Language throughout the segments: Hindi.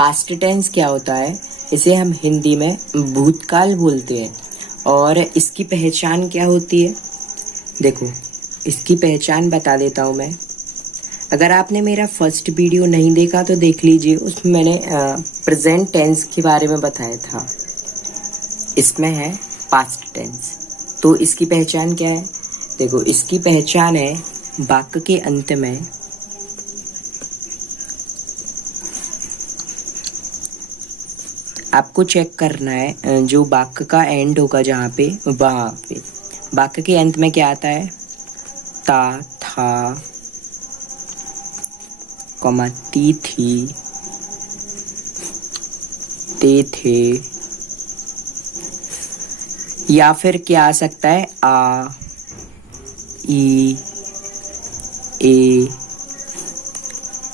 पास्ट टेंस क्या होता है, इसे हम हिंदी में भूतकाल बोलते हैं। और इसकी पहचान क्या होती है, देखो इसकी पहचान बता देता हूँ मैं। अगर आपने मेरा फर्स्ट वीडियो नहीं देखा तो देख लीजिए, उसमें मैंने प्रेजेंट टेंस के बारे में बताया था। इसमें है पास्ट टेंस। तो इसकी पहचान क्या है, देखो इसकी पहचान है वाक्य के अंत में आपको चेक करना है, जो वाक्य का एंड होगा जहाँ पे, वहाँ पे वाक्य के अंत में क्या आता है, ता, था, कॉमा, ती, थी, ते, थे, या फिर क्या आ सकता है, आ, ई, ए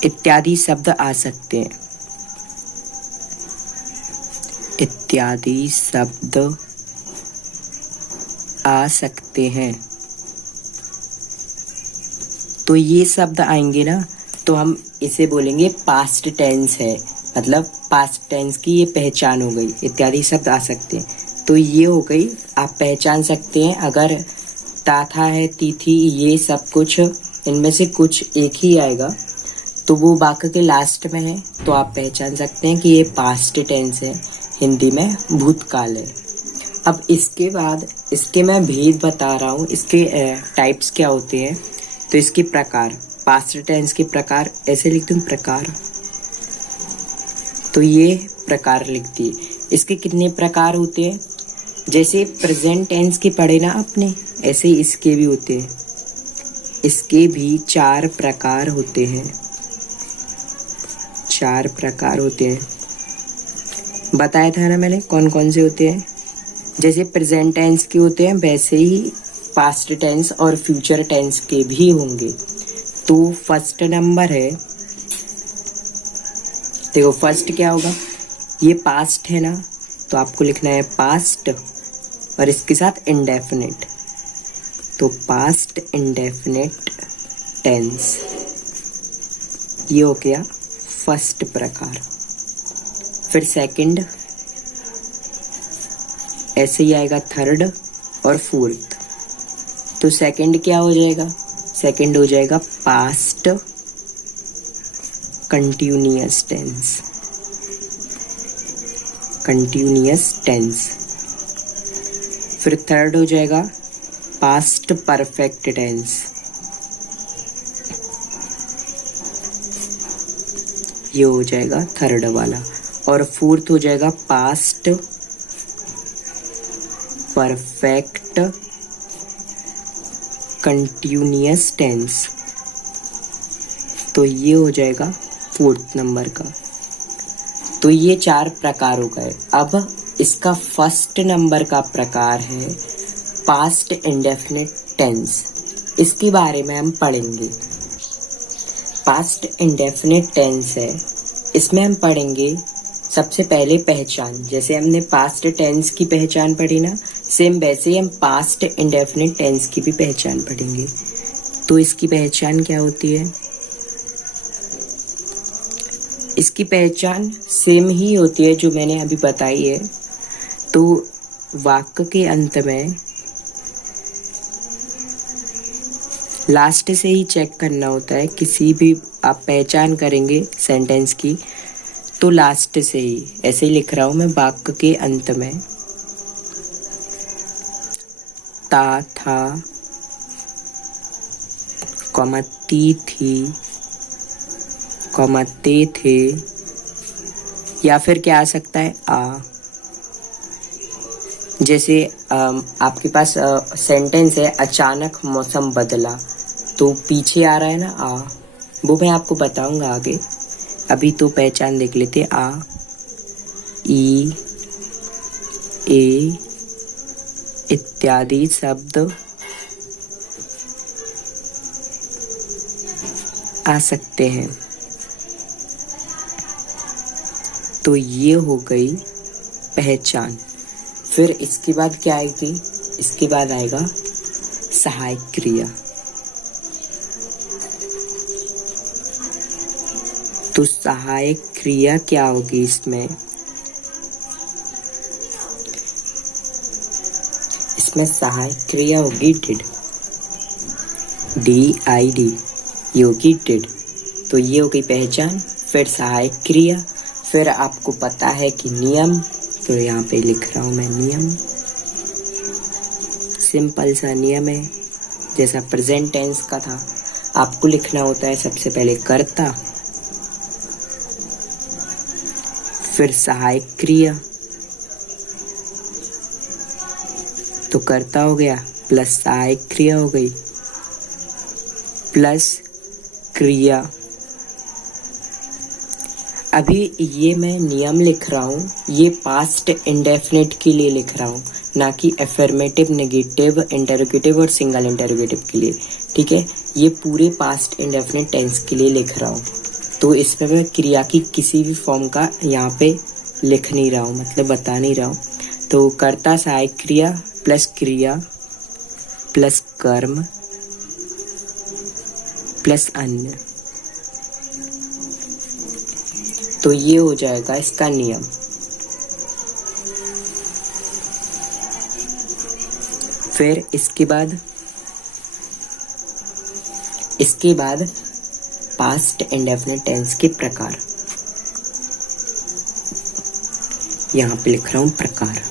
इत्यादि शब्द आ सकते हैं। इत्यादि शब्द आ सकते हैं। तो ये शब्द आएंगे ना, तो हम इसे बोलेंगे पास्ट टेंस है, मतलब पास्ट टेंस की ये पहचान हो गई। इत्यादि शब्द आ सकते हैं, तो ये हो गई, आप पहचान सकते हैं। अगर ता, था है, ती, थी, ये सब कुछ इनमें से कुछ एक ही आएगा तो वो वाक्य के लास्ट में है, तो आप पहचान सकते हैं कि ये पास्ट टेंस है, हिंदी में भूतकाल है। अब इसके बाद इसके मैं भेद बता रहा हूँ, इसके टाइप्स क्या होते हैं। तो इसके प्रकार, पास्ट टेंस के प्रकार ऐसे लिखती हूँ, प्रकार, तो ये प्रकार लिखती है। इसके कितने प्रकार होते हैं, जैसे प्रेजेंट टेंस के पढ़े ना आपने, ऐसे ही इसके भी होते हैं। इसके भी 4 प्रकार होते हैं, 4 प्रकार होते हैं। बताया था ना मैंने कौन कौन से होते हैं। जैसे प्रेजेंट टेंस के होते हैं, वैसे ही पास्ट टेंस और फ्यूचर टेंस के भी होंगे। तो फर्स्ट नंबर है, देखो फर्स्ट क्या होगा, ये पास्ट है ना, तो आपको लिखना है पास्ट और इसके साथ इंडेफिनिट। तो पास्ट इंडेफिनिट टेंस, ये हो गया फर्स्ट प्रकार। फिर सेकंड, ऐसे ही आएगा थर्ड और फोर्थ। तो सेकंड क्या हो जाएगा, सेकंड हो जाएगा past continuous tense, continuous tense. फिर थर्ड हो जाएगा पास्ट परफेक्ट टेंस, ये हो जाएगा थर्ड वाला। और फोर्थ हो जाएगा पास्ट परफेक्ट कंटिन्यूअस टेंस, तो ये हो जाएगा फोर्थ नंबर का। तो ये 4 प्रकार हो गए। अब इसका फर्स्ट नंबर का प्रकार है पास्ट इंडेफिनिट टेंस, इसके बारे में हम पढ़ेंगे। पास्ट इंडेफिनिट टेंस है, इसमें हम पढ़ेंगे सबसे पहले पहचान। जैसे हमने पास्ट टेंस की पहचान पढ़ी ना, सेम वैसे ही हम पास्ट इंडेफिनिट टेंस की भी पहचान पढ़ेंगे। तो इसकी पहचान क्या होती है, इसकी पहचान सेम ही होती है जो मैंने अभी बताई है। तो वाक्य के अंत में लास्ट से ही चेक करना होता है, किसी भी आप पहचान करेंगे सेंटेंस की तो लास्ट से ही। ऐसे ही लिख रहा हूं मैं, वाक्य के अंत में ता, था, कॉमा, ती, थी, कॉमा, ते, थे, या फिर क्या आ सकता है, आ। जैसे आपके पास सेंटेंस है अचानक मौसम बदला, तो पीछे आ रहा है ना आ, वो मैं आपको बताऊंगा आगे। अभी तो पहचान देख लेते, आ, ई, ए इत्यादि शब्द आ सकते हैं। तो ये हो गई पहचान। फिर इसके बाद क्या आएगी, इसके बाद आएगा सहायक क्रिया। तो सहायक क्रिया क्या होगी इसमें? इसमें सहायक क्रिया होगी डिड, DID, ये होगी डिड। तो ये हो गई पहचान, फिर सहायक क्रिया, फिर आपको पता है कि नियम, तो यहाँ पे लिख रहा हूँ मैं नियम। सिंपल सा नियम है, जैसा प्रेजेंट टेंस का था। आपको लिखना होता है सबसे पहले कर्ता, फिर सहायक क्रिया, तो कर्ता हो गया प्लस सहायक क्रिया हो गई प्लस क्रिया। अभी ये मैं नियम लिख रहा हूँ, ये पास्ट इंडेफिनिट के लिए लिख रहा हूँ, ना कि एफर्मेटिव, नेगेटिव, इंटरोगेटिव और सिंगल इंटरोगेटिव के लिए। ठीक है, ये पूरे पास्ट इंडेफिनिट टेंस के लिए लिख रहा हूँ। तो इसमें मैं क्रिया की किसी भी फॉर्म का यहाँ पे लिख नहीं रहा हूँ, मतलब बता नहीं रहा हूँ। तो कर्ता सहायक क्रिया प्लस क्रिया प्लस कर्म प्लस अन्य, तो ये हो जाएगा इसका नियम। फिर इसके बाद पास्ट इंडेफिनिट टेंस के प्रकार, यहाँ पे लिख रहा हूँ प्रकार।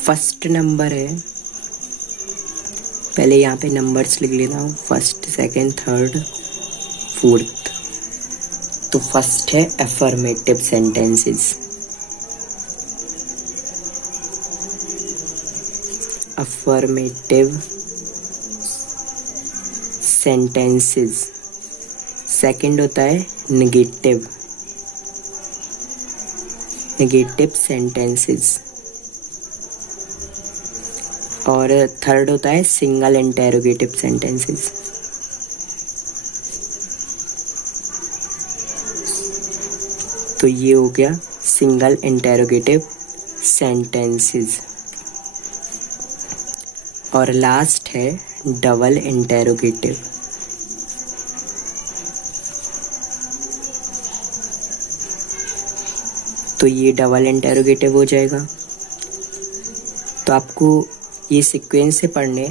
फर्स्ट नंबर है, पहले यहाँ पे नंबर्स लिख लेता हूँ, फर्स्ट, सेकंड, थर्ड, फोर्थ। तो फर्स्ट है affirmative sentences. Affirmative sentences. Second होता है नेगेटिव सेंटेंसेस, और थर्ड होता है सिंगल इंटेरोगेटिव सेंटेंसेस। तो ये हो गया सिंगल इंटेरोगेटिव सेंटेंसेस। और लास्ट है डबल इंटेरोगेटिव। तो ये डबल इंटेरोगेटिव हो जाएगा। तो आपको ये सीक्वेंस से पढ़ने,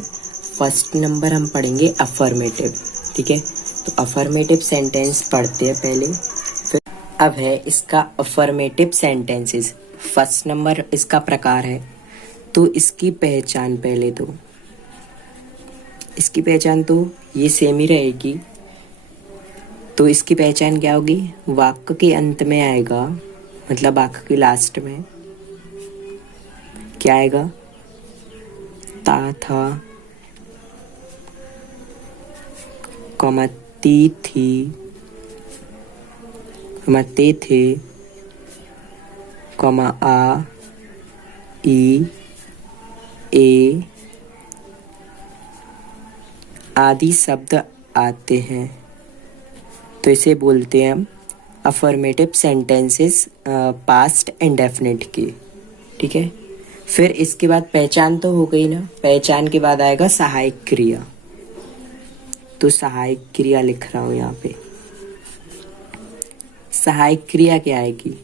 फर्स्ट नंबर हम पढ़ेंगे अफर्मेटिव। ठीक है, तो अफर्मेटिव सेंटेंस पढ़ते हैं पहले। फिर अब है इसका अफर्मेटिव सेंटेंसेस। फर्स्ट नंबर इसका प्रकार है, तो इसकी पहचान पहले तो, इसकी पहचान तो ये सेम ही रहेगी। तो इसकी पहचान क्या होगी? वाक्य के अंत में आएगा, मतलब वाक्य के लास्ट में क्या आएगा? ता, था, कॉमा ती, थी, कॉमा ते, थे, कॉमा आ, ई, ए आदि शब्द आते हैं। तो इसे बोलते हैं हम अफर्मेटिव सेंटेंसेस पास्ट इंडेफिनिट के। ठीक है, फिर इसके बाद पहचान तो हो गई ना, पहचान के बाद आएगा सहायक क्रिया। तो सहायक क्रिया लिख रहा हूं यहाँ पे। सहायक क्रिया क्या आएगी?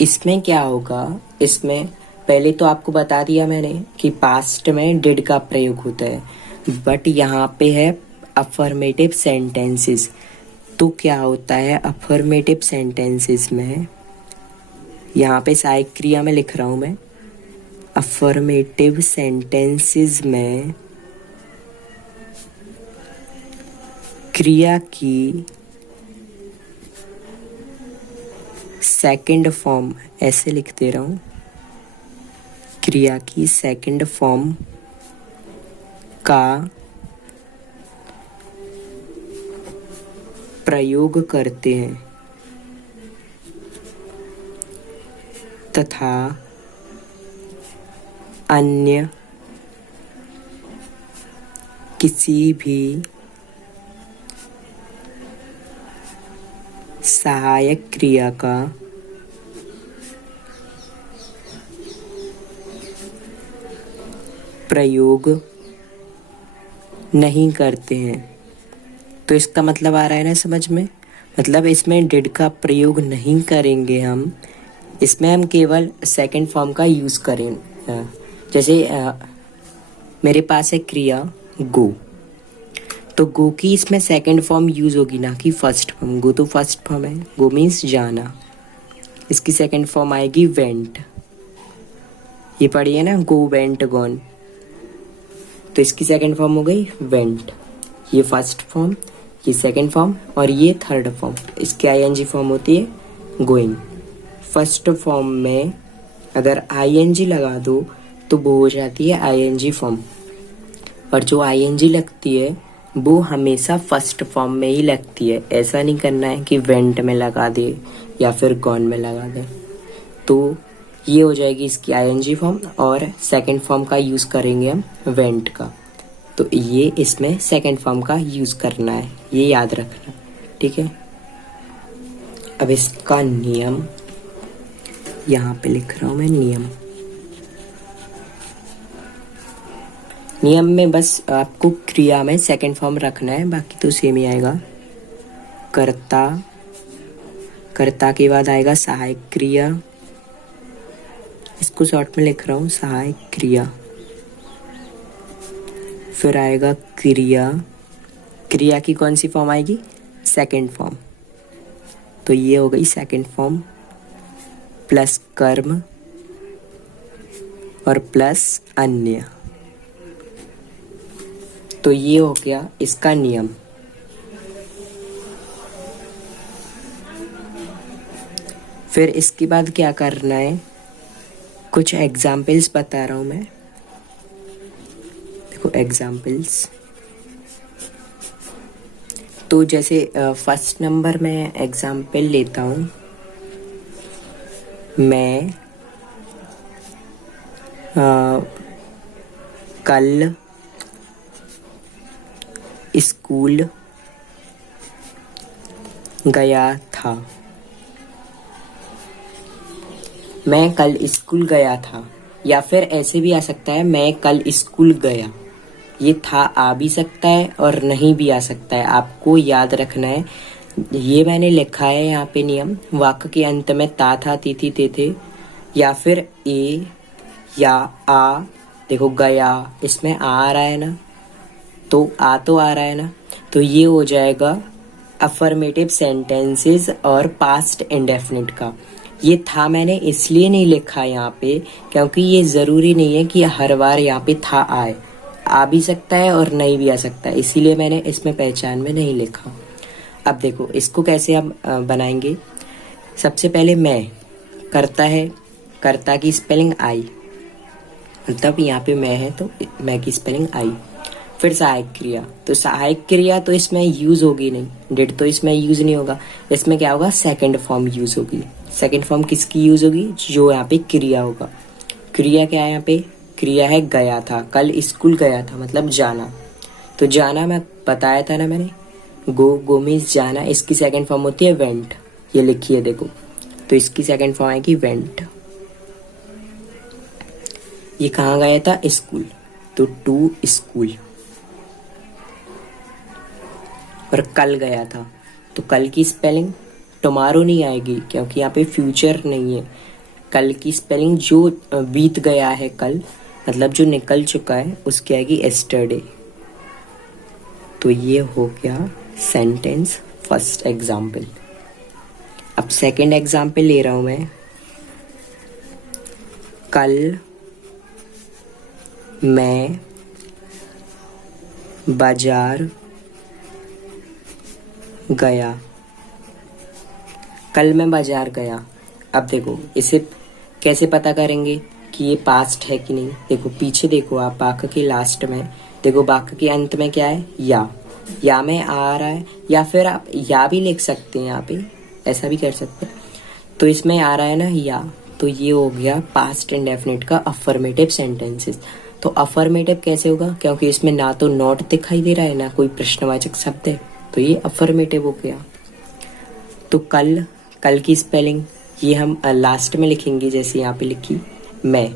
इसमें क्या होगा? इसमें पहले तो आपको बता दिया मैंने कि पास्ट में डिड का प्रयोग होता है, बट यहाँ पे है अफर्मेटिव सेंटेंसेस। तो क्या होता है अफर्मेटिव सेंटेंसेस में? यहाँ पे सहायक क्रिया में लिख रहा हूं मैं। अफर्मेटिव सेंटेंसेस में क्रिया की सेकंड फॉर्म, ऐसे लिख दे रहा हूं, क्रिया की सेकंड फॉर्म का प्रयोग करते हैं तथा अन्य किसी भी सहायक क्रिया का प्रयोग नहीं करते हैं। तो इसका मतलब आ रहा है ना समझ में, मतलब इसमें डिड का प्रयोग नहीं करेंगे हम, इसमें हम केवल सेकंड फॉर्म का यूज़ करें। जैसे मेरे पास है क्रिया गो, तो गो की इसमें सेकंड फॉर्म यूज़ होगी ना कि फर्स्ट फॉर्म। गो तो फर्स्ट फॉर्म है, गो मीन्स जाना, इसकी सेकंड फॉर्म आएगी वेंट। ये पढ़िए ना, गो वेंट गॉन, तो इसकी सेकंड फॉर्म हो गई वेंट। ये फर्स्ट फॉर्म, ये सेकंड फॉर्म और ये थर्ड फॉर्म, इसकी आईएनजी फॉर्म होती है गोइंग। फर्स्ट फॉर्म में अगर आईएनजी लगा दो तो वो हो जाती है आईएनजी फॉर्म, और जो आईएनजी लगती है वो हमेशा फर्स्ट फॉर्म में ही लगती है। ऐसा नहीं करना है कि वेंट में लगा दे या फिर गॉन में लगा दे। तो ये हो जाएगी इसकी आईएनजी फॉर्म, और सेकंड फॉर्म का यूज़ करेंगे हम वेंट का। तो ये इसमें सेकंड फॉर्म का यूज़ करना है, ये याद रखना, ठीक है। अब इसका नियम यहाँ पे लिख रहा हूँ मैं, नियम। नियम में बस आपको क्रिया में सेकंड फॉर्म रखना है, बाकी तो सेम ही आएगा। कर्ता, कर्ता के बाद आएगा सहायक क्रिया, इसको शॉर्ट में लिख रहा हूँ सहायक क्रिया। फिर आएगा क्रिया, क्रिया की कौन सी फॉर्म आएगी, सेकंड फॉर्म, तो ये हो गई सेकंड फॉर्म, प्लस कर्म और प्लस अन्य। तो ये हो गया इसका नियम। फिर इसके बाद क्या करना है, कुछ एग्जाम्पल्स बता रहा हूँ मैं, देखो एग्जाम्पल्स। तो जैसे फर्स्ट नंबर में एग्जाम्पल लेता हूँ मैं, कल स्कूल गया था। मैं कल स्कूल गया था, या फिर ऐसे भी आ सकता है मैं कल स्कूल गया। ये था आ भी सकता है और नहीं भी आ सकता है, आपको याद रखना है। ये मैंने लिखा है यहाँ पे नियम, वाक्य के अंत में ता था ती थी ते थे, या फिर ए या आ। देखो गया, इसमें आ रहा है ना, तो आ तो आ रहा है ना, तो ये हो जाएगा अफर्मेटिव सेंटेंसेस और पास्ट इंडेफिनिट का। ये था मैंने इसलिए नहीं लिखा यहाँ पे, क्योंकि ये ज़रूरी नहीं है कि हर बार यहाँ पे था आए, आ भी सकता है और नहीं भी आ सकता है, इसीलिए मैंने इसमें पहचान में नहीं लिखा। अब देखो इसको कैसे हम बनाएंगे। सबसे पहले मैं, करता है, कर्ता की स्पेलिंग आई, मतलब यहाँ पे मैं है तो मैं की स्पेलिंग आई। फिर सहायक क्रिया, तो सहायक क्रिया तो इसमें यूज़ होगी नहीं, डिड तो इसमें यूज़ नहीं होगा, इसमें क्या होगा सेकंड फॉर्म यूज़ होगी। सेकंड फॉर्म किसकी यूज़ होगी, जो यहाँ पे क्रिया होगा। क्रिया क्या है यहाँ पे, क्रिया है गया था, कल स्कूल गया था मतलब जाना। तो जाना मैं बताया था ना मैंने, गो मीन्स जाना, इसकी सेकंड फॉर्म होती है वेंट, ये लिखिए देखो, तो इसकी सेकंड फॉर्म आएगी वेंट। ये कहाँ गया था, स्कूल, तो टू स्कूल। और कल गया था, तो कल की स्पेलिंग टुमारो नहीं आएगी, क्योंकि यहाँ पे फ्यूचर नहीं है। कल की स्पेलिंग जो बीत गया है कल, मतलब जो निकल चुका है, उसकी आएगी एस्टरडे। तो ये हो गया सेंटेंस फर्स्ट एग्जाम्पल। अब सेकंड एग्जाम्पल ले रहा हूँ मैं, कल मैं बाजार गया। कल मैं बाजार गया। अब देखो इसे कैसे पता करेंगे कि ये पास्ट है कि नहीं। देखो पीछे देखो आप, वाक्य के लास्ट में देखो, वाक्य के अंत में क्या है, या में आ रहा है, या फिर आप या भी लिख सकते हैं, यहाँ पे ऐसा भी कर सकते हैं। तो इसमें आ रहा है ना या, तो ये हो गया पास्ट इंडेफिनिट का अफर्मेटिव सेंटेंसेस। तो अफर्मेटिव कैसे होगा, क्योंकि इसमें ना तो नॉट दिखाई दे रहा है ना कोई प्रश्नवाचक शब्द है, तो ये अफर्मेटिव हो गया। तो कल की स्पेलिंग ये हम लास्ट में लिखेंगे, जैसे यहाँ पे लिखी मैं।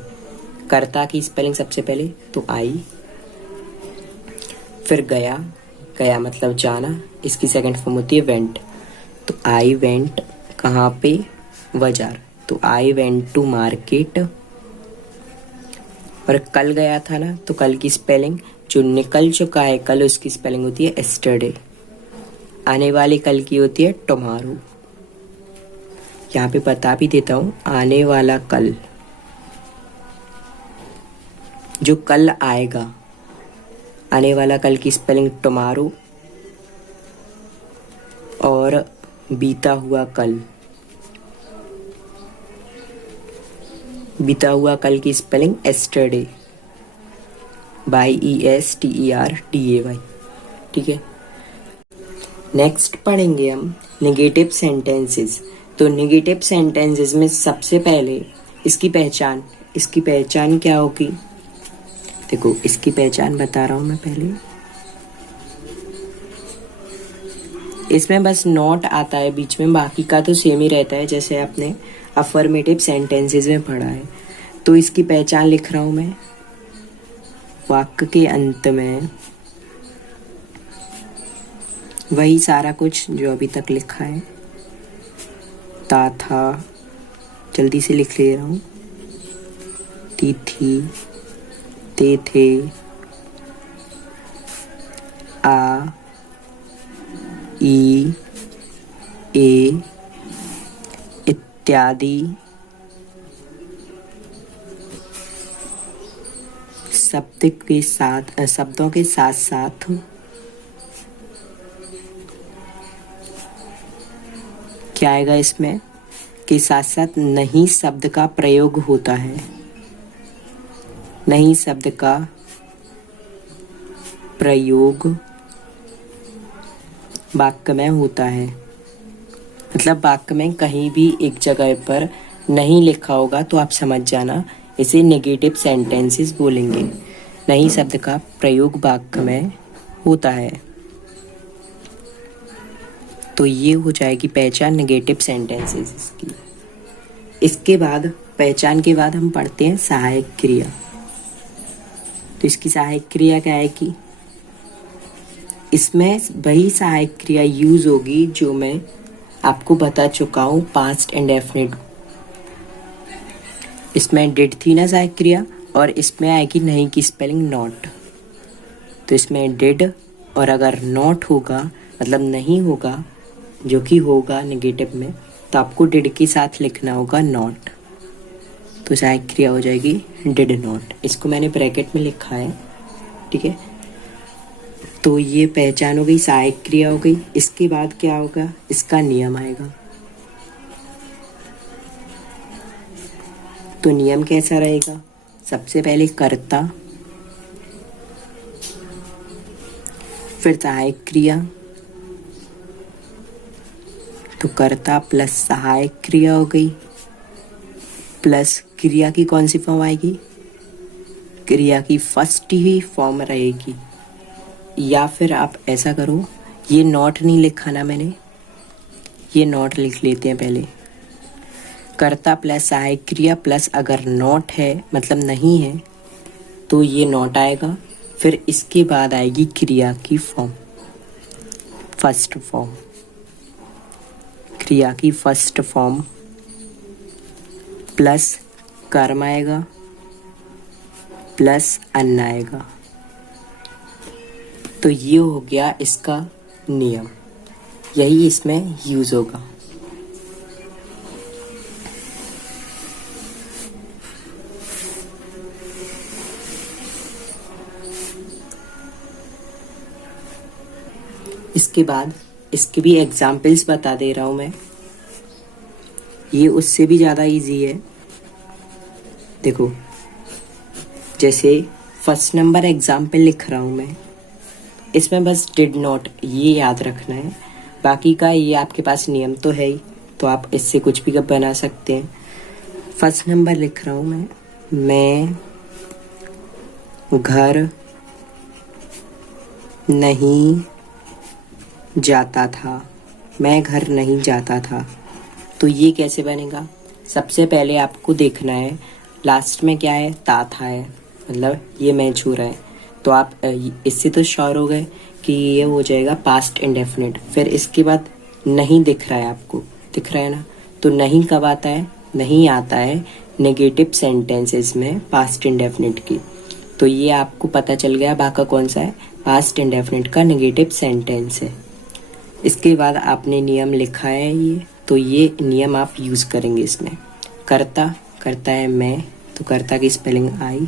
कर्ता की स्पेलिंग सबसे पहले तो आई, फिर गया, गया मतलब जाना, इसकी सेकंड फॉर्म होती है वेंट। तो आई वेंट कहाँ पे, बाजार, तो आई वेंट टू मार्केट। और कल गया था ना, तो कल की स्पेलिंग, जो निकल चुका है कल उसकी स्पेलिंग होती है एस्टरडे। आने वाले कल की होती है टुमारो। यहाँ पे बता भी देता हूँ, आने वाला कल, जो कल आएगा, आने वाला कल की स्पेलिंग टुमारो। और बीता हुआ कल, बीता हुआ कल की स्पेलिंग एस्टरडे, YESTERDAY। ठीक है। नेक्स्ट पढ़ेंगे हम नेगेटिव सेंटेंसेस। तो नेगेटिव सेंटेंसेस में सबसे पहले इसकी पहचान क्या होगी। देखो इसकी पहचान बता रहा हूँ मैं पहले। इसमें बस नॉट आता है बीच में, बाकी का तो सेम ही रहता है जैसे आपने अफर्मेटिव सेंटेंसेस में पढ़ा है। तो इसकी पहचान लिख रहा हूँ मैं, वाक्य के अंत में वही सारा कुछ जो अभी तक लिखा है। ता था, जल्दी से लिख ले रहा हूँ, ती थी, ते थे, आ, ई, ए इत्यादि शब्दों के साथ साथ क्या आएगा इसमें, के साथ साथ नहीं शब्द का प्रयोग होता है। नहीं शब्द का प्रयोग वाक्य में होता है। मतलब वाक्य में कहीं भी एक जगह पर नहीं लिखा होगा तो आप समझ जाना इसे नेगेटिव सेंटेंसेस बोलेंगे। नहीं शब्द का प्रयोग वाक्य में होता है। तो ये हो जाएगी पहचान नेगेटिव सेंटेंसेस की। इसके बाद पहचान के बाद हम पढ़ते हैं सहायक क्रिया। तो इसकी सहायक क्रिया क्या है कि इसमें वही सहायक क्रिया यूज होगी जो मैं आपको बता चुका हूँ, पास्ट इंडेफिनिट। इसमें डिड थी ना सहायक क्रिया, और इसमें आएगी नहीं की स्पेलिंग नॉट। तो इसमें डिड, और अगर नॉट होगा मतलब नहीं होगा, जो कि होगा नेगेटिव में, तो आपको डिड के साथ लिखना होगा नॉट। तो सहायक क्रिया हो जाएगी डिड नॉट। इसको मैंने ब्रैकेट में लिखा है। ठीक है। तो ये पहचान हो गई, सहायक क्रिया हो गई। इसके बाद क्या होगा, इसका नियम आएगा। तो नियम कैसा रहेगा, सबसे पहले कर्ता, फिर सहायक क्रिया। तो कर्ता प्लस सहायक क्रिया हो गई, प्लस क्रिया की कौन सी फॉर्म आएगी, क्रिया की फर्स्ट ही फॉर्म रहेगी। या फिर आप ऐसा करो, ये नॉट नहीं लिखा ना मैंने, ये नॉट लिख लेते हैं पहले। कर्ता प्लस सहायक क्रिया प्लस अगर नॉट है मतलब नहीं है तो ये नॉट आएगा। फिर इसके बाद आएगी क्रिया की फॉर्म, फर्स्ट फॉर्म, क्रिया की फर्स्ट फॉर्म प्लस कर्म आएगा प्लस अन्न आएगा। तो ये हो गया इसका नियम, यही इसमें यूज होगा। इसके बाद इसके भी एग्जाम्पल्स बता दे रहा हूं मैं, ये उससे भी ज़्यादा इजी है। देखो जैसे फर्स्ट नंबर एग्जाम्पल लिख रहा हूं मैं, इसमें बस डिड नॉट ये याद रखना है, बाकी का ये आपके पास नियम तो है ही, तो आप इससे कुछ भी बना सकते हैं। फर्स्ट नंबर लिख रहा हूं मैं घर नहीं जाता था, मैं घर नहीं जाता था। तो ये कैसे बनेगा, सबसे पहले आपको देखना है लास्ट में क्या है, ता था है, मतलब ये मैच हो रहा है। तो आप इससे तो श्योर हो गए कि ये हो जाएगा पास्ट इंडेफिनिट। फिर इसके बाद नहीं दिख रहा है आपको, दिख रहा है ना, तो नहीं कब आता है, नहीं आता है नेगेटिव सेंटेंसेस में पास्ट इंडेफिनिट की। तो ये आपको पता चल गया भाका कौन सा है, पास्ट इंडेफिनिट का नेगेटिव सेंटेंस है। इसके बाद आपने नियम लिखा है ये, तो ये नियम आप यूज़ करेंगे इसमें। कर्ता, करता है मैं, तो कर्ता की स्पेलिंग आई।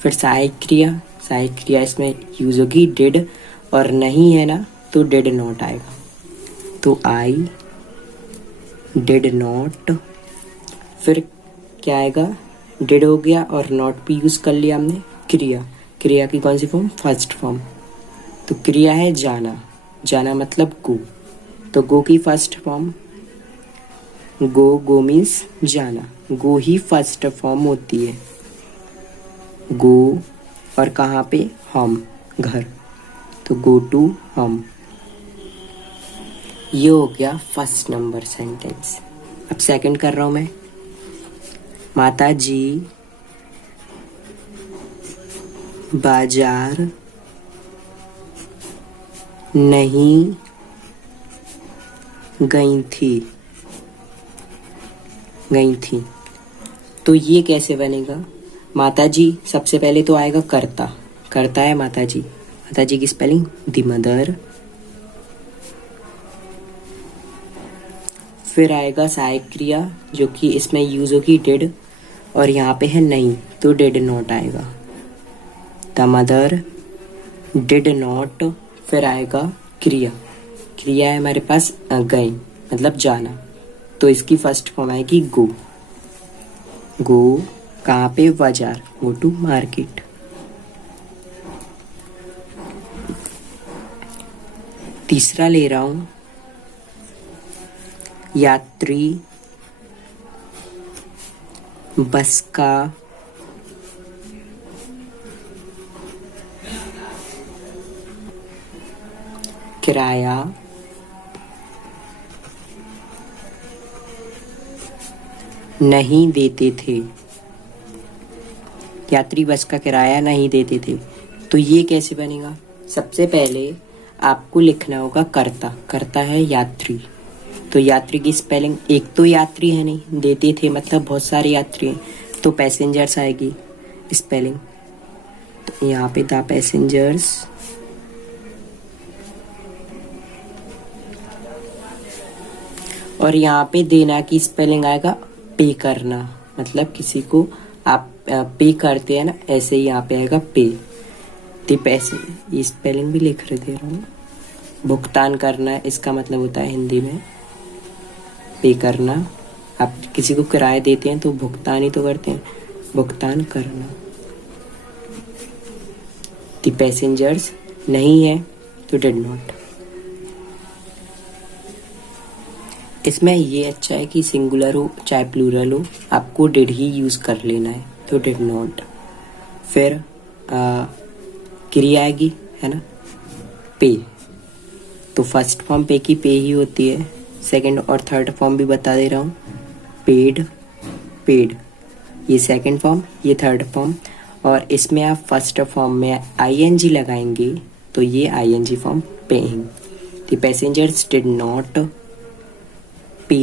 फिर सहायक क्रिया, सहायक क्रिया इसमें यूज होगी डिड, और नहीं है ना तो डिड नॉट आएगा। तो आई डिड नॉट, फिर क्या आएगा, डिड हो गया और नॉट भी यूज कर लिया हमने। क्रिया, क्रिया की कौन सी फॉर्म, फर्स्ट फॉर्म। तो क्रिया है जाना, जाना मतलब गो, तो गो की फर्स्ट फॉर्म गो, गो मीन्स जाना, गो ही फर्स्ट फॉर्म होती है गो। और कहाँ पे, होम, घर, तो गो टू होम। ये हो गया फर्स्ट नंबर सेंटेंस। अब सेकंड कर रहा हूं मैं। माता जी बाजार नहीं गई थी, गई थी। तो ये कैसे बनेगा, माता जी सबसे पहले तो आएगा कर्ता, कर्ता है माता जी, माता जी की स्पेलिंग दी मदर। फिर आएगा सहायक क्रिया जो कि इसमें यूज होगी डिड, और यहाँ पे है नहीं तो डिड नॉट आएगा, द मदर डिड नॉट। फिर आएगा क्रिया, क्रिया है हमारे पास गई मतलब जाना, तो इसकी फर्स्ट फॉर्म आएगी गो, गो कहाँ पे, बाजार, गो टू मार्केट। तीसरा ले रहा हूं, यात्री बस का किराया नहीं देते थे, यात्री बस का किराया नहीं देते थे। तो ये कैसे बनेगा, सबसे पहले आपको लिखना होगा कर्ता, कर्ता है यात्री, तो यात्री की स्पेलिंग, एक तो यात्री है नहीं, देते थे मतलब बहुत सारे यात्री हैं, तो पैसेंजर्स आएगी स्पेलिंग, तो यहाँ पे द पैसेंजर्स। और यहाँ पे देना की स्पेलिंग आएगा पे करना, मतलब किसी को आप पे करते हैं ना, ऐसे ही यहाँ पे आएगा पे, ते पैसे, ये स्पेलिंग भी लिख दे रहा हूँ। भुगतान करना है इसका मतलब होता है हिंदी में पे करना, आप किसी को किराया देते हैं तो भुगतान ही तो करते हैं, भुगतान करना। द पैसेंजर्स नहीं है तो डिड नॉट। इसमें ये अच्छा है कि सिंगुलर हो चाहे प्लूरल हो, आपको डिड ही यूज कर लेना है, तो डिड नॉट। फिर क्रिया आएगी है ना, पे, तो फर्स्ट फॉर्म पे की पे ही होती है, सेकंड और थर्ड फॉर्म भी बता दे रहा हूँ, पेड, पेड, ये सेकंड फॉर्म, ये थर्ड फॉर्म। और इसमें आप फर्स्ट फॉर्म में आईएनजी लगाएंगे तो ये ING form paying. The passengers did not pay,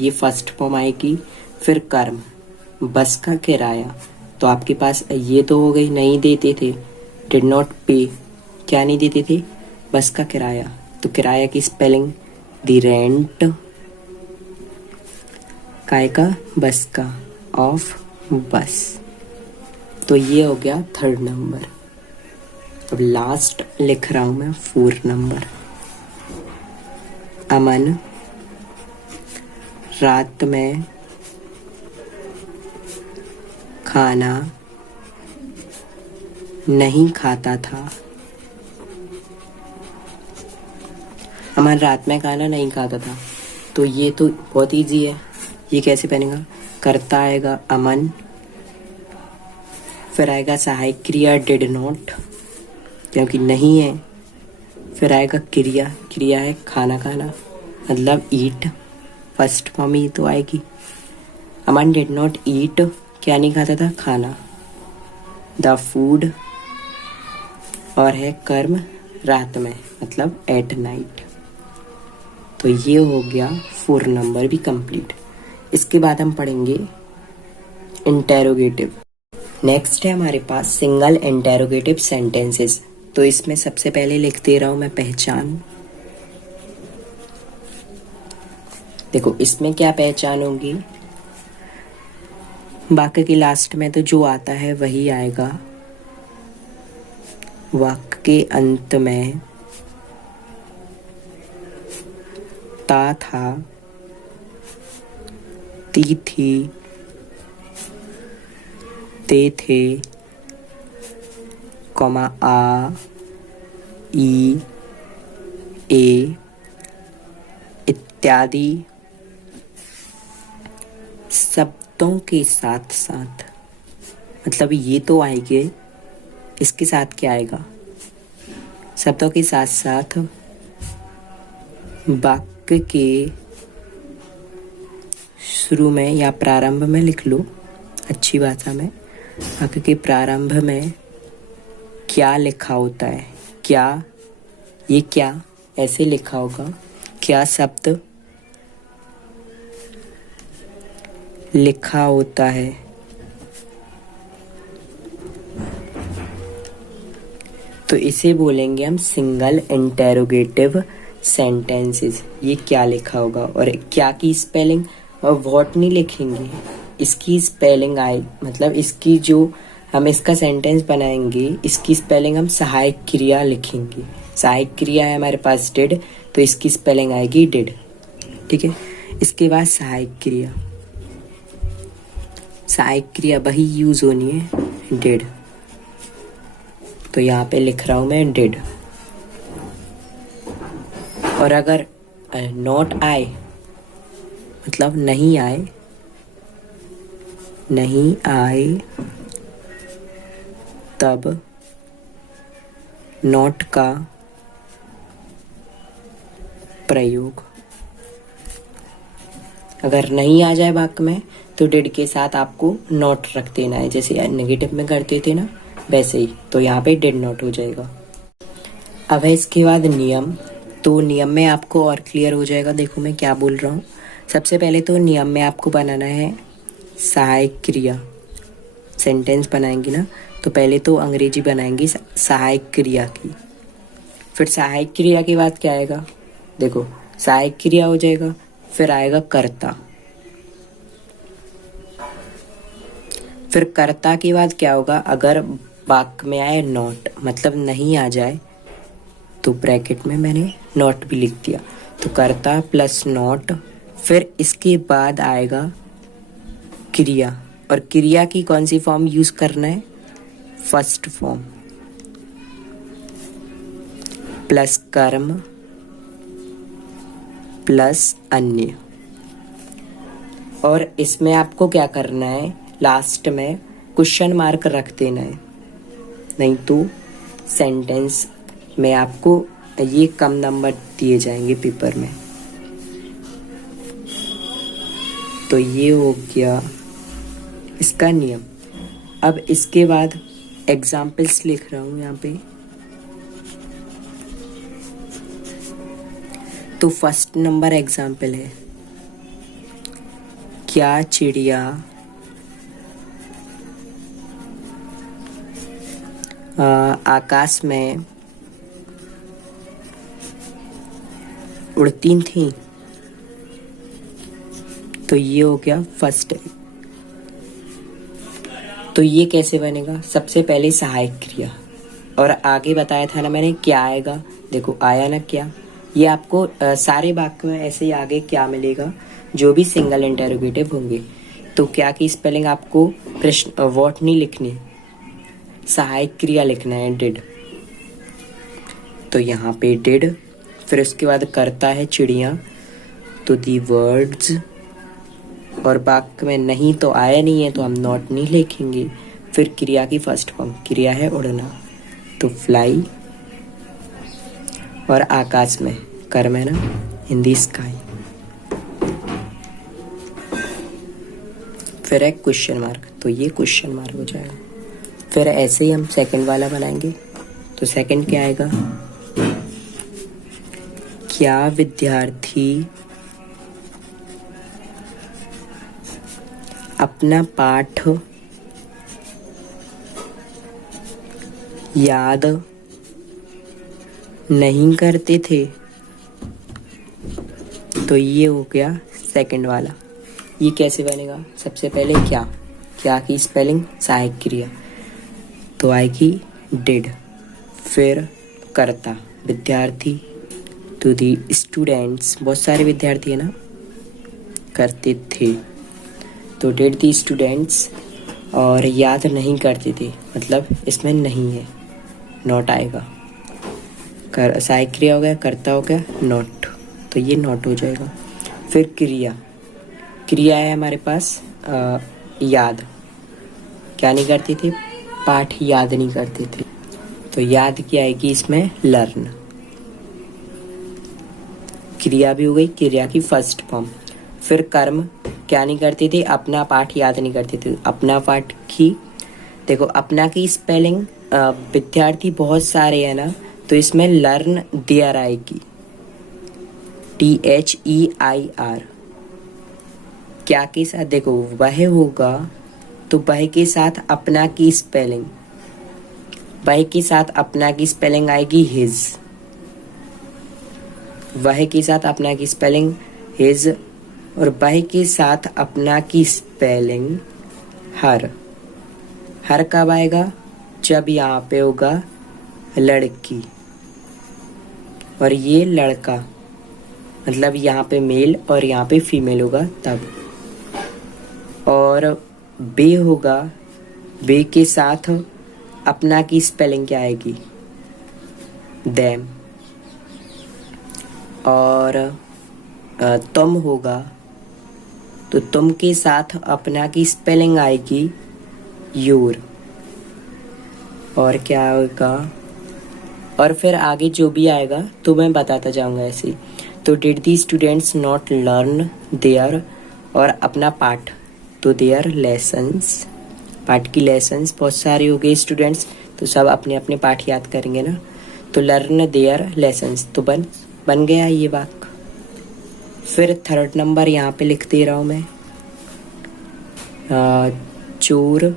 ये फर्स्ट फॉर्म आएगी। फिर कर्म, बस का किराया, तो आपके पास ये तो हो गई, नहीं देते थे, डिड नॉट पे, क्या नहीं देते थे, बस का किराया, तो किराया की स्पेलिंग द रेंट, काय का, बस का, ऑफ बस। तो ये हो गया थर्ड नंबर। अब लास्ट लिख रहा हूं मैं 4 नंबर। अमन रात में खाना नहीं खाता था। अमन रात में खाना नहीं खाता था, तो ये तो बहुत इजी है, ये कैसे बनेगा, करता आएगा अमन, फिर आएगा सहायक क्रिया डिड नॉट क्योंकि नहीं है, फिर आएगा क्रिया, क्रिया है खाना खाना मतलब ईट, फर्स्ट फॉर्म ही तो आएगी। अमन डिड नॉट ईट, क्या नहीं खाता था, खाना। द फूड और है कर्म रात में, मतलब एट नाइट। तो ये हो गया 4 नंबर भी कंप्लीट। इसके बाद हम पढ़ेंगे इंटेरोगेटिव। नेक्स्ट है हमारे पास सिंगल इंटेरोगेटिव सेंटेंसेस। तो इसमें सबसे पहले लिख दे रहा हूं मैं पहचान। देखो इसमें क्या पहचान होगी, वाक्य के लास्ट में तो जो आता है वही आएगा। वाक्य के अंत में ता था, ती थी, ते थे, कॉमा आ, ई, ए इत्यादि शब्दों के साथ साथ, मतलब ये तो आएंगे, इसके साथ क्या आएगा, शब्दों के साथ साथ वाक्य के शुरू में या प्रारंभ में लिख लो अच्छी भाषा में। वाक्य के प्रारंभ में क्या लिखा होता है, क्या, ये क्या ऐसे लिखा होगा, क्या शब्द लिखा होता है। तो इसे बोलेंगे हम सिंगल इंटेरोगेटिव सेंटेंसेस। ये क्या लिखा होगा, और क्या की स्पेलिंग और व्हाट नहीं लिखेंगे, इसकी स्पेलिंग आए, मतलब इसकी जो हम इसका सेंटेंस बनाएंगे इसकी स्पेलिंग हम सहायक क्रिया लिखेंगे। सहायक क्रिया है हमारे पास डिड, तो इसकी स्पेलिंग आएगी डिड। ठीक है, इसके बाद सहायक क्रिया, सहायक क्रिया वही यूज होनी है डिड, तो यहाँ पे लिख रहा हूं मैं डिड। और अगर नॉट आए, मतलब नहीं आए, नहीं आए, तब नॉट का प्रयोग। अगर नहीं आ जाए वाक्य में तो डिड के साथ आपको नॉट रख देना है, जैसे नेगेटिव में करते थे ना वैसे ही। तो यहाँ पे डिड नॉट हो जाएगा। अब है इसके बाद नियम। तो नियम में आपको और क्लियर हो जाएगा। देखो मैं क्या बोल रहा हूँ। सबसे पहले तो नियम में आपको बनाना है सहायक क्रिया। सेंटेंस बनाएंगे ना, तो पहले तो अंग्रेजी बनाएंगे सहायक क्रिया की। फिर सहायक क्रिया के बाद क्या आएगा, देखो सहायक क्रिया हो जाएगा, फिर आएगा कर्ता। फिर कर्ता के बाद क्या होगा, अगर वाक्य में आए नॉट, मतलब नहीं आ जाए, तो ब्रैकेट में मैंने नॉट भी लिख दिया। तो कर्ता प्लस नॉट, फिर इसके बाद आएगा क्रिया। और क्रिया की कौन सी फॉर्म यूज करना है, फर्स्ट फॉर्म, प्लस कर्म प्लस अन्य। और इसमें आपको क्या करना है, लास्ट में क्वेश्चन मार्क रख देना है, नहीं तो सेंटेंस में आपको ये कम नंबर दिए जाएंगे पेपर में। तो ये हो गया इसका नियम। अब इसके बाद एग्जाम्पल्स लिख रहा हूं यहाँ पे। तो फर्स्ट नंबर एग्जाम्पल है, क्या चिड़िया आकाश में उड़ती थी। तो ये हो गया फर्स्ट। तो ये कैसे बनेगा, सबसे पहले सहायक क्रिया, और आगे बताया था ना मैंने क्या आएगा, देखो आया ना क्या। ये आपको सारे वाक्य में ऐसे ही आगे क्या मिलेगा, जो भी सिंगल इंटेरोगेटिव होंगे। तो क्या की स्पेलिंग आपको प्रश्न व्हाट नहीं लिखनी, सहायक क्रिया लिखना है डिड। तो यहाँ पे डिड, फिर उसके बाद करता है चिड़िया, तो दी वर्ड्स। और वाक्य में नहीं तो आया नहीं है तो हम नॉट नहीं लिखेंगे। फिर क्रिया की फर्स्ट फॉर्म, क्रिया है उड़ना, तो फ्लाई। और आकाश में कर्म है ना, इन दी स्काई। फिर है क्वेश्चन मार्क, तो ये क्वेश्चन मार्क हो जाएगा। फिर ऐसे ही हम सेकंड वाला बनाएंगे, तो सेकंड क्या आएगा, क्या विद्यार्थी अपना पाठ याद नहीं करते थे। तो ये हो गया सेकंड वाला। ये कैसे बनेगा, सबसे पहले क्या की स्पेलिंग सहायक क्रिया, तो आएगी डिड, फिर करता विद्यार्थी, तो दी स्टूडेंट्स बहुत सारे विद्यार्थी है ना, करते थे, तो डिड दी स्टूडेंट्स, और याद नहीं करते थे मतलब इसमें नहीं है, नॉट आएगा, कर सहायक क्रिया हो गया, करता हो गया, नॉट, तो ये नॉट हो जाएगा। फिर क्रिया है हमारे पास याद, क्या नहीं करते थे, पाठ याद नहीं करते थे, तो याद की आएगी इसमें लर्न। क्रिया भी हो गई, क्रिया की फर्स्ट फॉर्म। फिर कर्म, क्या नहीं करते थे, अपना पाठ याद नहीं करते थे, अपना पाठ की, देखो अपना की स्पेलिंग विद्यार्थी बहुत सारे है ना, तो इसमें लर्न देयर आएगी, THEIR। क्या के साथ देखो वह होगा, तो वह के साथ अपना की स्पेलिंग, वह के साथ अपना की स्पेलिंग आएगी हिज, वह के साथ अपना की स्पेलिंग हिज, और वह के साथ अपना की स्पेलिंग हर। हर कब आएगा, जब यहाँ पे होगा लड़की और ये लड़का, मतलब यहाँ पे मेल और यहाँ पे फीमेल होगा तब। और बे होगा, बे के साथ अपना की स्पेलिंग क्या आएगी, देम। और तुम होगा, तो तुम के साथ अपना की स्पेलिंग आएगी योर। और क्या होगा, और फिर आगे जो भी आएगा तो मैं बताता जाऊंगा ऐसे। तो did the students not learn there, और अपना पाठ, तो देयर लेसन्स, पाठ की लेसन्स बहुत सारे हो गए स्टूडेंट्स, तो सब अपने अपने पाठ याद करेंगे ना, तो लर्न देयर लेसन्स, तो बन गया ये वाक्य। फिर थर्ड नंबर यहाँ पे लिख दे रहा हूँ मैं, चोर,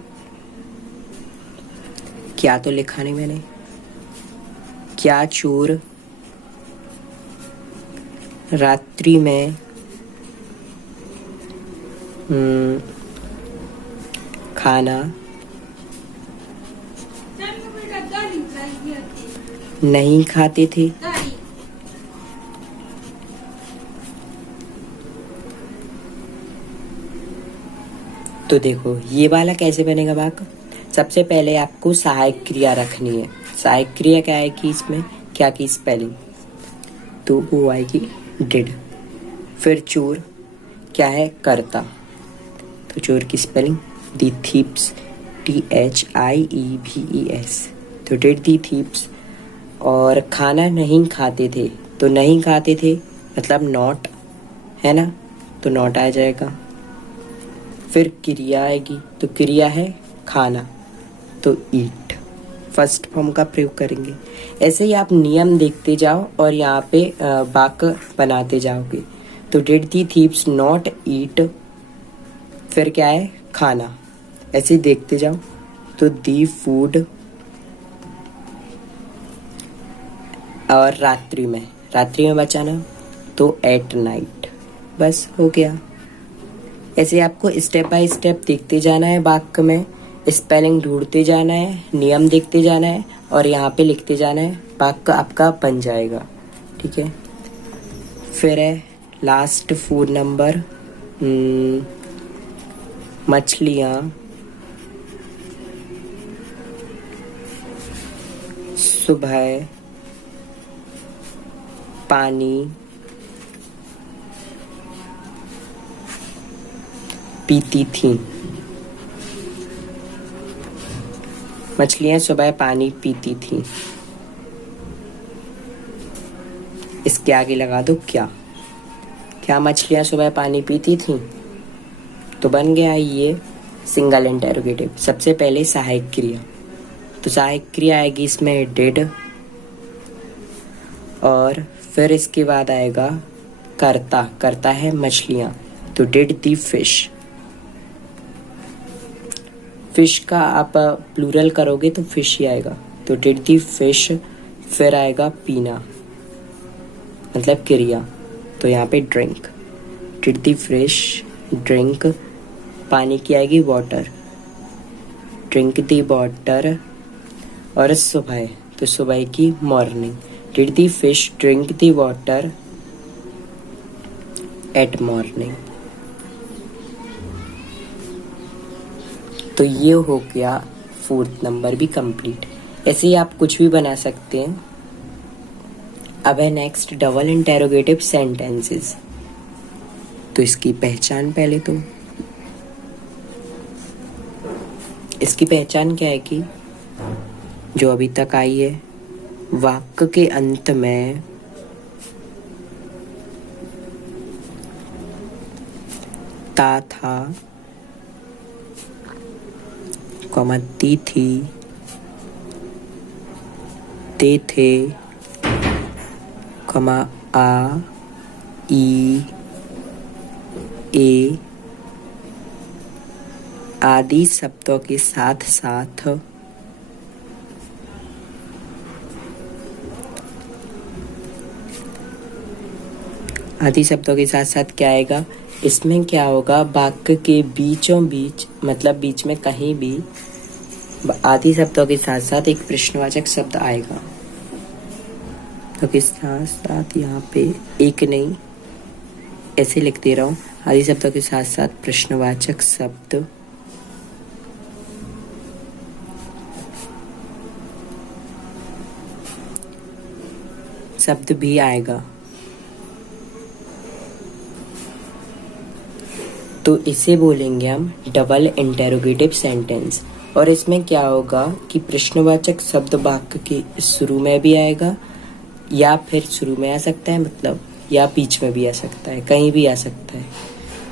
क्या तो लिखा नहीं मैंने, क्या चोर रात्रि में खाना नहीं खाते थे। तो देखो ये वाला कैसे बनेगा वाक्य, सबसे पहले आपको सहायक क्रिया रखनी है। सहायक क्रिया क्या आएगी इसमें, क्या की स्पेलिंग, तो वो आएगी डिड। फिर चोर क्या है, करता, तो चोर की स्पेलिंग दी थीप्स, THIEVES, तो डिड दी थीप्स। और खाना नहीं खाते थे, तो नहीं खाते थे मतलब नॉट है ना, तो नॉट आ जाएगा। फिर क्रिया आएगी, तो क्रिया है खाना, तो ईट, फर्स्ट फॉर्म का प्रयोग करेंगे। ऐसे ही आप नियम देखते जाओ और यहाँ पे वाक्य बनाते जाओगे। तो did the thieves not eat, फिर क्या है खाना, ऐसे ही देखते जाओ। तो दी फूड, और रात्रि में बचाना, तो एट नाइट, बस हो गया। ऐसे आपको स्टेप बाय स्टेप देखते जाना है, वाक्य में स्पेलिंग ढूंढते जाना है, नियम देखते जाना है, और यहाँ पे लिखते जाना है, वाक्य आपका बन जाएगा। ठीक है। फिर है लास्ट 4 नंबर, मछलियाँ सुबह पानी पीती थी। मछलियाँ सुबह पानी पीती थी, इसके आगे लगा दो क्या मछलियाँ सुबह पानी पीती थी, तो बन गया ये सिंगल इंटेरोगेटिव। सबसे पहले सहायक क्रिया, तो सहायक क्रिया आएगी इसमें डिड, और फिर इसके बाद आएगा करता। करता है मछलियाँ, तो डिड दी फिश। फिश का आप प्लूरल करोगे तो फिश ही आएगा, तो डिड दी फिश। फिर आएगा पीना, मतलब क्रिया, तो यहाँ पे drink. Did the fish drink. पानी की आएगी वाटर, ड्रिंक दी वाटर। और सुबह, तो सुबह की morning. Did the fish drink the water at morning. तो ये हो गया 4th नंबर भी कंप्लीट। ऐसे ही आप कुछ भी बना सकते हैं। अब है नेक्स्ट डबल इंटेरोगेटिव सेंटेंसेस। तो इसकी पहचान पहले तो इसकी पहचान क्या है कि जो अभी तक आई है, वाक्य के अंत में ता था, कॉमा ती थी, ते थे, कॉमा आ, ई, ए आदि शब्दों के साथ साथ क्या आएगा, इसमें क्या होगा, वाक्य के बीचों बीच, मतलब बीच में कहीं भी आदि शब्दों के साथ साथ एक प्रश्नवाचक शब्द आएगा। तो के साथ साथ यहाँ पे एक नहीं, ऐसे लिख दे रहा हूँ, आदि शब्दों के साथ साथ प्रश्नवाचक शब्द भी आएगा। तो इसे बोलेंगे हम डबल इंटेरोगेटिव सेंटेंस। और इसमें क्या होगा कि प्रश्नवाचक शब्द वाक्य के शुरू में भी आएगा, या फिर शुरू में आ सकता है, मतलब या बीच में भी आ सकता है, कहीं भी आ सकता है।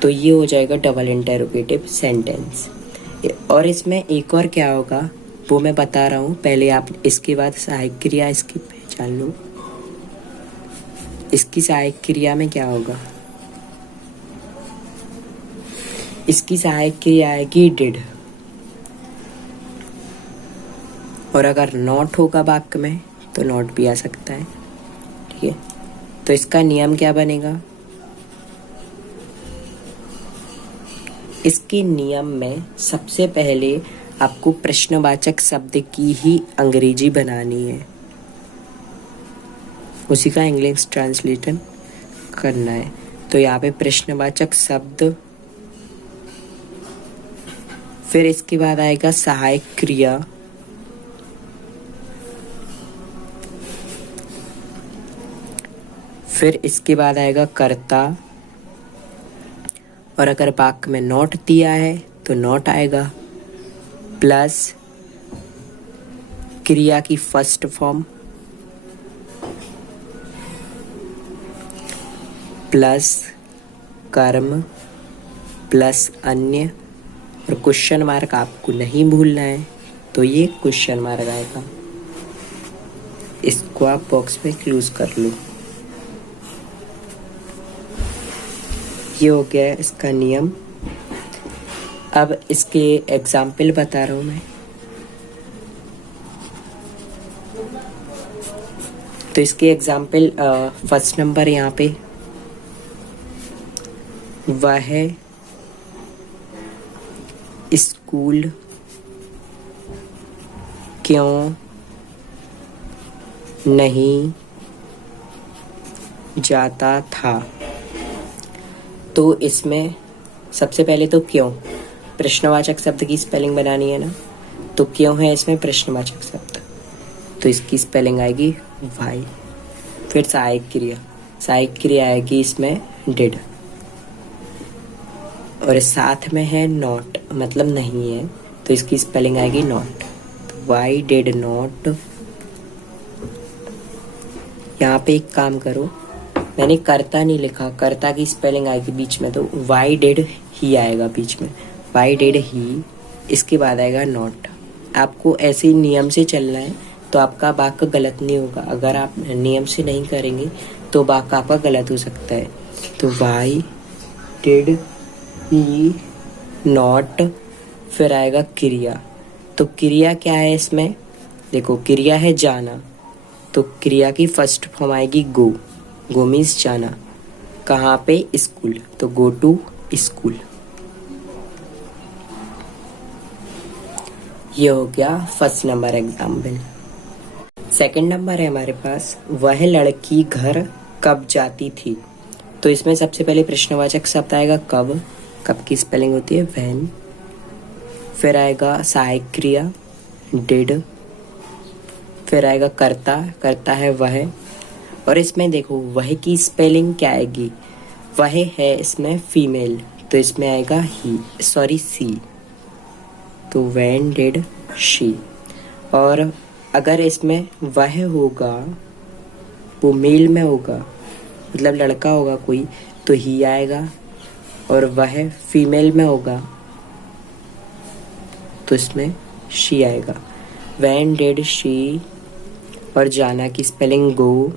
तो ये हो जाएगा डबल इंटेरोगेटिव सेंटेंस। और इसमें एक और क्या होगा वो मैं बता रहा हूँ, पहले आप इसके बाद सहायक क्रिया इसकी पहचान लो। इसकी सहायक क्रिया में क्या होगा, इसकी सहायक क्रिया आएगी डिड। और अगर नॉट होगा वाक्य में तो नॉट भी आ सकता है, ठीक है। तो इसका नियम क्या बनेगा, इसके नियम में सबसे पहले आपको प्रश्नवाचक शब्द की ही अंग्रेजी बनानी है, उसी का इंग्लिश ट्रांसलेशन करना है। तो यहाँ पे प्रश्नवाचक शब्द, फिर इसके बाद आएगा सहायक क्रिया, फिर इसके बाद आएगा कर्ता, और अगर वाक्य में नॉट दिया है तो नॉट आएगा, प्लस क्रिया की फर्स्ट फॉर्म, प्लस कर्म, प्लस अन्य, और क्वेश्चन मार्क आपको नहीं भूलना है, तो ये क्वेश्चन मार्क आएगा। इसको आप बॉक्स में क्लोज कर लो। ये हो गया इसका नियम। अब इसके एग्जाम्पल बता रहा हूँ मैं। तो इसके एग्जाम्पल फर्स्ट नंबर यहाँ पे वह है स्कूल क्यों नहीं जाता था। तो इसमें सबसे पहले तो क्यों, प्रश्नवाचक शब्द की स्पेलिंग बनानी है ना, तो क्यों है इसमें प्रश्नवाचक शब्द, तो इसकी स्पेलिंग आएगी वाई। फिर सहायक क्रिया, सहायक क्रिया आएगी इसमें डिड, और साथ में है नॉट, मतलब नहीं है, तो इसकी स्पेलिंग आएगी नॉट। तो वाई डिड नॉट। यहाँ पे एक काम करो, मैंने कर्ता नहीं लिखा, कर्ता की स्पेलिंग आएगी बीच में, तो वाई डिड ही आएगा बीच में, वाई डिड ही, इसके बाद आएगा नॉट, आपको ऐसे नियम से चलना है तो आपका वाक्य गलत नहीं होगा। अगर आप नियम से नहीं करेंगे तो वाक्य आपका गलत हो सकता है। तो वाई डिड ही नॉट, फिर आएगा क्रिया। तो क्रिया क्या है इसमें, देखो क्रिया है जाना, तो क्रिया की फर्स्ट फॉर्म आएगी गो। गो मीन्स जाना। कहाँ पे, स्कूल, तो गो टू स्कूल। ये हो गया first number example. Second number है हमारे पास, वह लड़की घर कब जाती थी। तो इसमें सबसे पहले प्रश्नवाचक शब्द आएगा कब। कब की स्पेलिंग होती है व्हेन। फिर आएगा सहायक क्रिया डिड। फिर आएगा कर्ता, करता है वह। और इसमें देखो वह की स्पेलिंग क्या आएगी, वह है इसमें फीमेल, तो इसमें आएगा ही, सॉरी सी। तो व्हेन डिड शी। और अगर इसमें वह होगा, वो मेल में होगा, मतलब लड़का होगा कोई, तो ही आएगा। और वह फीमेल में होगा तो इसमें शी आएगा। When did she. और जाना की स्पेलिंग गो।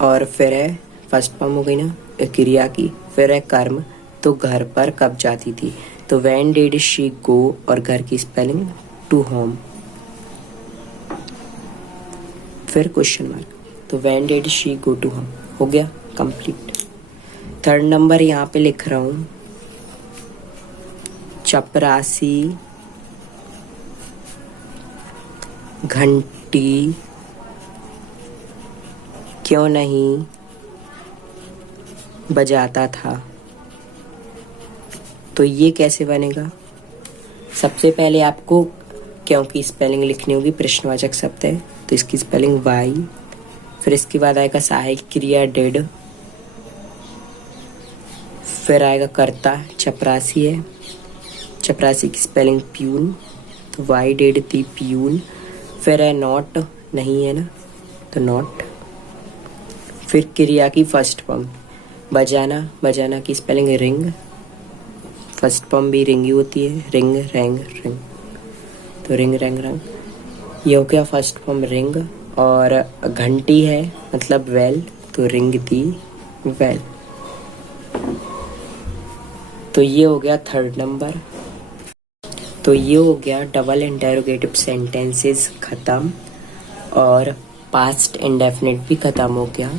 और फिर है फर्स्ट फॉर्म हो गई ना क्रिया की, फिर है कर्म, तो घर पर कब जाती थी। तो व्हेन डिड शी गो, और घर की स्पेलिंग टू होम। फिर क्वेश्चन मार्क, तो when did she go to home. हो गया कंप्लीट। थर्ड नंबर यहाँ पे लिख रहा हूँ, चपरासी घंटी क्यों नहीं बजाता था। तो ये कैसे बनेगा, सबसे पहले आपको क्यों की स्पेलिंग लिखनी होगी, प्रश्नवाचक शब्द है तो इसकी स्पेलिंग वाई। फिर इसके बाद आएगा सहायक क्रिया डिड। फिर आएगा कर्ता, चपरासी है, चपरासी की स्पेलिंग प्यून, तो वाई डिड दी प्यून। फिर है नॉट, नहीं है ना, तो नॉट। फिर क्रिया की फर्स्ट फॉर्म बजाना, बजाना की स्पेलिंग रिंग, फर्स्ट फॉर्म भी रिंग ही होती है, रिंग रैंग रिंग, तो रिंग रैंग रंग। ये हो गया फर्स्ट फॉर्म रिंग। और घंटी है मतलब वेल, तो रिंग दी वेल। तो ये हो गया थर्ड नंबर। तो ये हो गया डबल इंटरोगेटिव सेंटेंसेस खत्म, और पास्ट इंडेफिनिट भी खत्म हो गया।